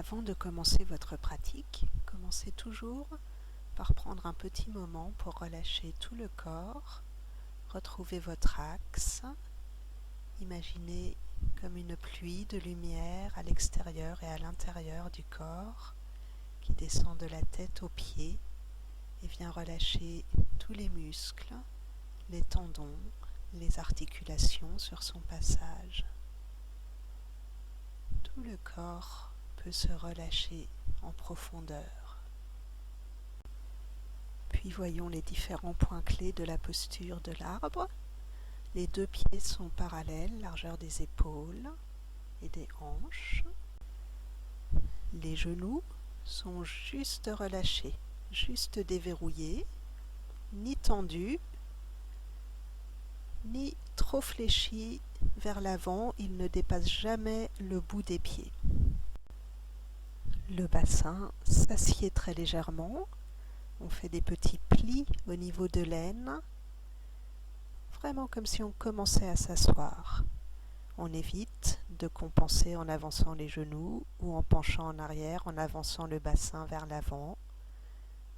Avant de commencer votre pratique, commencez toujours par prendre un petit moment pour relâcher tout le corps, retrouver votre axe, imaginez comme une pluie de lumière à l'extérieur et à l'intérieur du corps qui descend de la tête aux pieds et vient relâcher tous les muscles, les tendons, les articulations sur son passage. Tout le corps peut se relâcher en profondeur. Puis voyons les différents points clés de la posture de l'arbre. Les deux pieds sont parallèles, largeur des épaules et des hanches. Les genoux sont juste relâchés, juste déverrouillés, ni tendus, ni trop fléchis vers l'avant, ils ne dépassent jamais le bout des pieds. Le bassin s'assied très légèrement, on fait des petits plis au niveau de l'aine, vraiment comme si on commençait à s'asseoir. On évite de compenser en avançant les genoux ou en penchant en arrière, en avançant le bassin vers l'avant.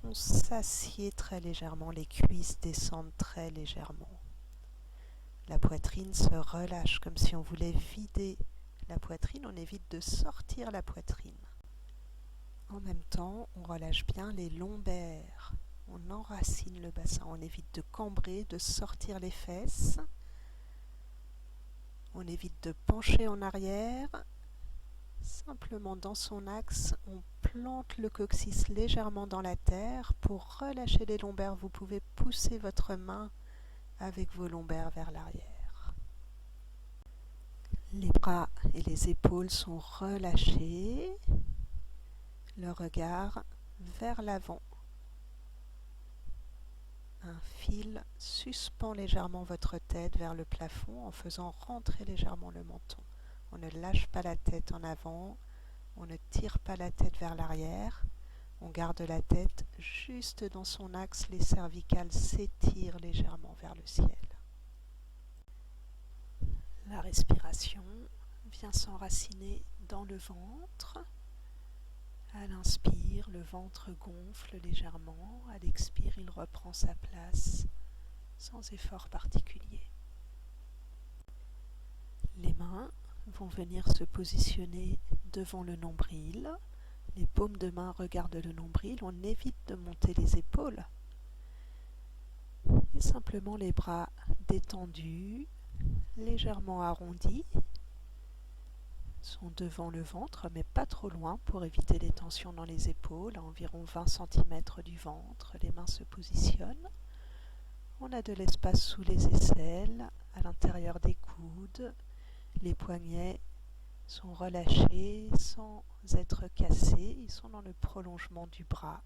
On s'assied très légèrement, les cuisses descendent très légèrement. La poitrine se relâche comme si on voulait vider la poitrine, on évite de sortir la poitrine. En même temps, on relâche bien les lombaires, on enracine le bassin, on évite de cambrer, de sortir les fesses, on évite de pencher en arrière, simplement dans son axe, on plante le coccyx légèrement dans la terre pour relâcher les lombaires. Vous pouvez pousser votre main avec vos lombaires vers l'arrière. Les bras et les épaules sont relâchés, le regard vers l'avant. Un fil suspend légèrement votre tête vers le plafond en faisant rentrer légèrement le menton. On ne lâche pas la tête en avant, on ne tire pas la tête vers l'arrière, on garde la tête juste dans son axe, les cervicales s'étirent légèrement vers le ciel. La respiration vient s'enraciner dans le ventre. À l'inspire, le ventre gonfle légèrement. À l'expire, il reprend sa place sans effort particulier. Les mains vont venir se positionner devant le nombril. Les paumes de main regardent le nombril. On évite de monter les épaules. Et simplement les bras détendus, légèrement arrondis, sont devant le ventre, mais pas trop loin pour éviter les tensions dans les épaules, à environ 20 cm du ventre. Les mains se positionnent. On a de l'espace sous les aisselles, à l'intérieur des coudes. Les poignets sont relâchés sans être cassés. Ils sont dans le prolongement du bras.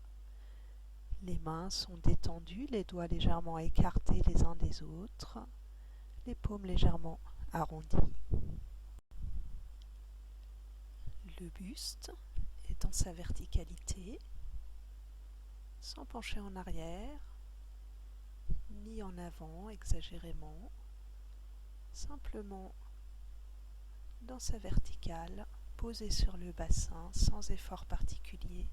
Les mains sont détendues, les doigts légèrement écartés les uns des autres. Les paumes légèrement arrondies. Le buste est dans sa verticalité, sans pencher en arrière, ni en avant exagérément, simplement dans sa verticale, posé sur le bassin, sans effort particulier,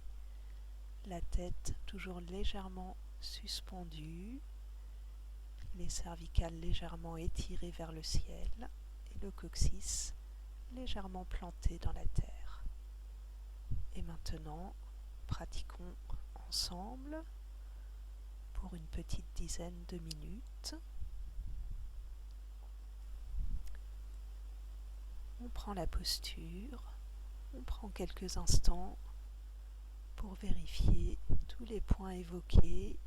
la tête toujours légèrement suspendue, les cervicales légèrement étirées vers le ciel et le coccyx légèrement planté dans la terre. Et maintenant, pratiquons ensemble pour une petite dizaine de minutes. On prend la posture, on prend quelques instants pour vérifier tous les points évoqués,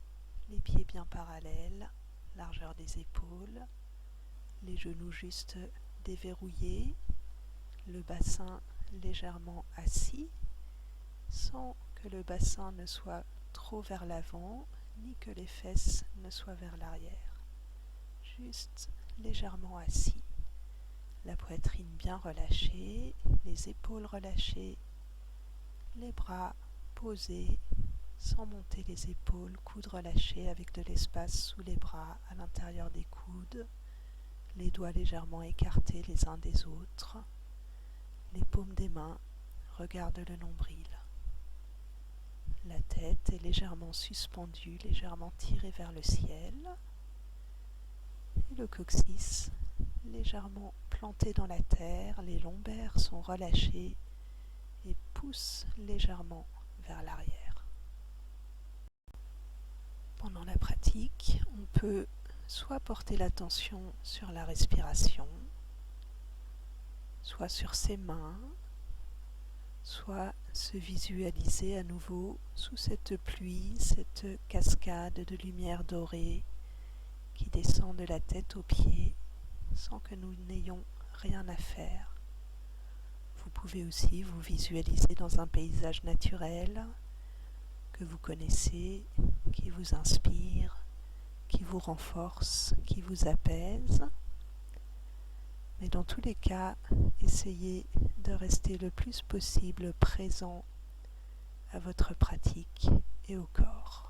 les pieds bien parallèles, largeur des épaules, les genoux juste déverrouillés, le bassin légèrement assis, sans que le bassin ne soit trop vers l'avant, ni que les fesses ne soient vers l'arrière. Juste légèrement assis. La poitrine bien relâchée, les épaules relâchées, les bras posés, sans monter les épaules, coudes relâchés avec de l'espace sous les bras, à l'intérieur des coudes, les doigts légèrement écartés les uns des autres, les paumes des mains regarde le nombril. La tête est légèrement suspendue, légèrement tirée vers le ciel. Et le coccyx légèrement planté dans la terre, les lombaires sont relâchés et poussent légèrement vers l'arrière. Pendant la pratique, on peut soit porter l'attention sur la respiration, soit sur ses mains, soit se visualiser à nouveau sous cette pluie, cette cascade de lumière dorée qui descend de la tête aux pieds sans que nous n'ayons rien à faire. Vous pouvez aussi vous visualiser dans un paysage naturel que vous connaissez, qui vous inspire, qui vous renforce, qui vous apaise. Mais dans tous les cas, essayez de rester le plus possible présent à votre pratique et au corps.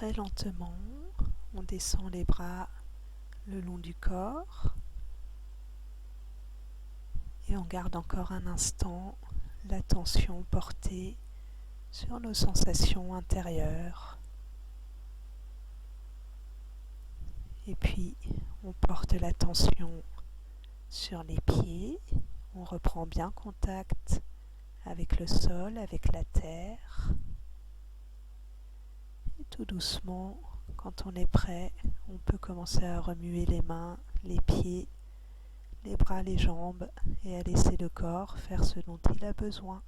très lentement, on descend les bras le long du corps et on garde encore un instant l'attention portée sur nos sensations intérieures. Et puis on porte l'attention sur les pieds, on reprend bien contact avec le sol, avec la terre. Et tout doucement, quand on est prêt, on peut commencer à remuer les mains, les pieds, les bras, les jambes et à laisser le corps faire ce dont il a besoin.